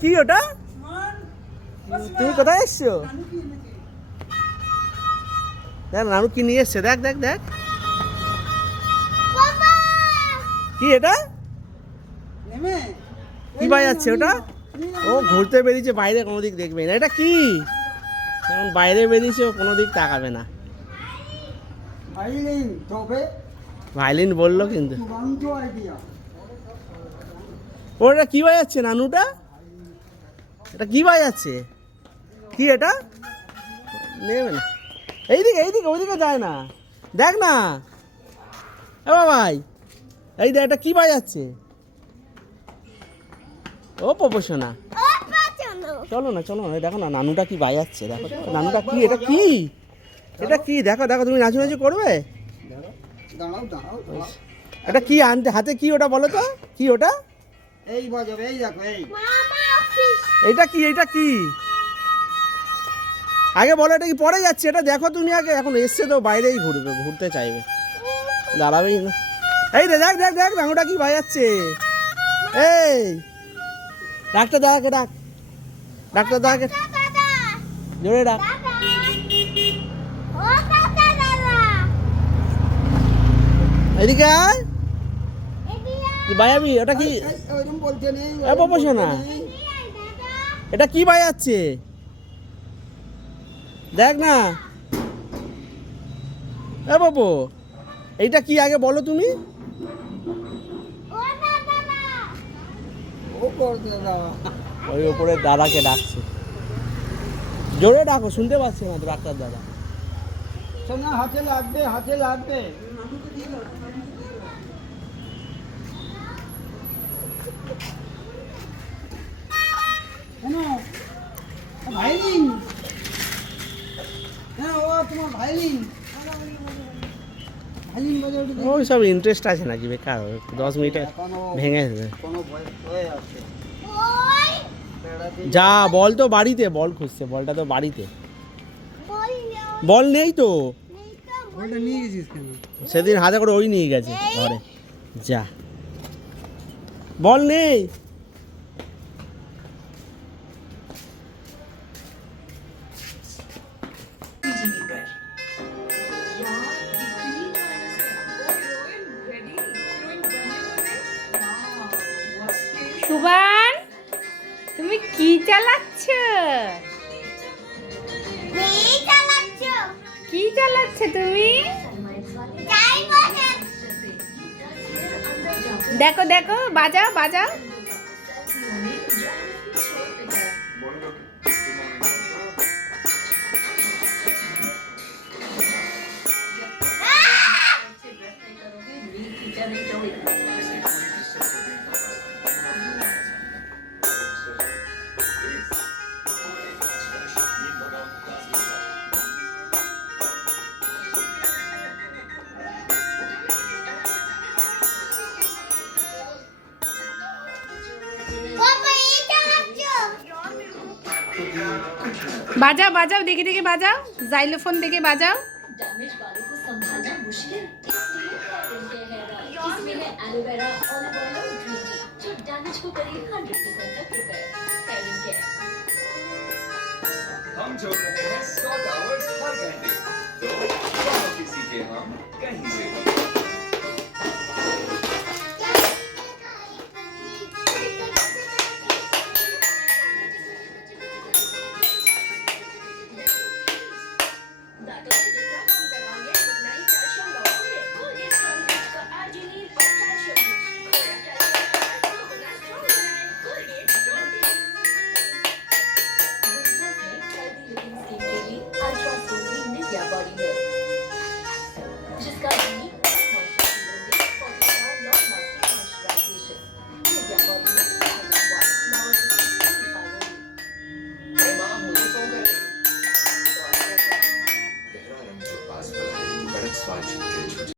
কি ওটা? তুমি কোথায় এসছো? দেখ নানু কি নিয়ে এসছে, দেখ দেখ দেখ। কি এটা? কি ভাই যাচ্ছে ওটা? ও ঘুরতে বেরিয়েছে বাইরে, কোনো দিক দেখবে না। এটা কি? এখন বাইরে বেরিয়েছে, ও কোনো দিক তাকাবে না। ভাইলিন বললো কিন্তু। ওটা কি বাজাচ্ছে নানুটা? এটা কি বাজাচ্ছে? কি এটা? নেবে না। এইদিকে এইদিকে, ওইদিকে যায় না। দেখ না এ ভাই, এই দেখ এটা কি বাজাচ্ছে? ও প্রফেশনা, চলো না চলো না, দেখো না নানুটা কি বাজাচ্ছে। দেখো দেখো নানুটা কি, এটা কি? এটা কি? দেখো দেখো, তুমি নাচু করবে? এটা কি আনতে হাতে? কি ওটা বলো তো? কি ওটা? এই বাজাবে, এই দেখো এই। এটা কি? এটা কি আগে বলো, এটা কি পরে যাচ্ছে? এটা দেখো তুমি আগে, এখন এসছে তো বাইরেই ঘুরবে, ঘুরতে চাইবে, দাঁড়াবেই না। এই রে দেখ দেখ দেখ নানুটা কি বাজাচ্ছে। এই ডাক্তার দাদাকে ডাক, ডাক্তার দাদাকে জোরে ডাক। এদিকে আয়, বাজাবি? ওটা কি? প্রফেশনা, এটা কি বাজাচ্ছে? দেখ না এ বাবু, এইটা কি আগে বলো তুমি? ওই ওপরে দাদাকে ডাকছে, জোরে ডাকো, শুনতে পাচ্ছি না তো ডাক্তার দাদা। শোনা, হাতে লাগবে, হাতে লাগবে। ভাইলিন, হ্যাঁ ও তোমার ভাইলিন। ওই সব ইন্টারেস্ট আছে নাকি বেকার? 10 মিনিটে ভেঙে যাবে। যা বল তো বাড়িতে, বল খুঁজছে, বলটা তো বাড়িতে। বল নেই তো, সেদিন হাতে করে ওই নিয়ে গেছে ঘরে। যা, বল নেই। সুবান, তুমি কি চালাচ্ছ? কি চালাচ্ছ তুমি? দেখো দেখো, বাজাও বাজাও। বাজাও বাজাও, দেখে দেখে বাজাও, জাইলোফোন দেখে বাজাও। डैमेज बालों को संभालना मुश्किल, इसलिए इसमें है एलोवेरा, ऑलिव ऑयल और ग्रीन टी, जो डैमेज को करें 100% तक रिपेयर। Hearing care. हम जोड़ रहे हैं 100 टावर्स हर घंटे, तो कहाँ किसी के हम कहीं से। बॉडी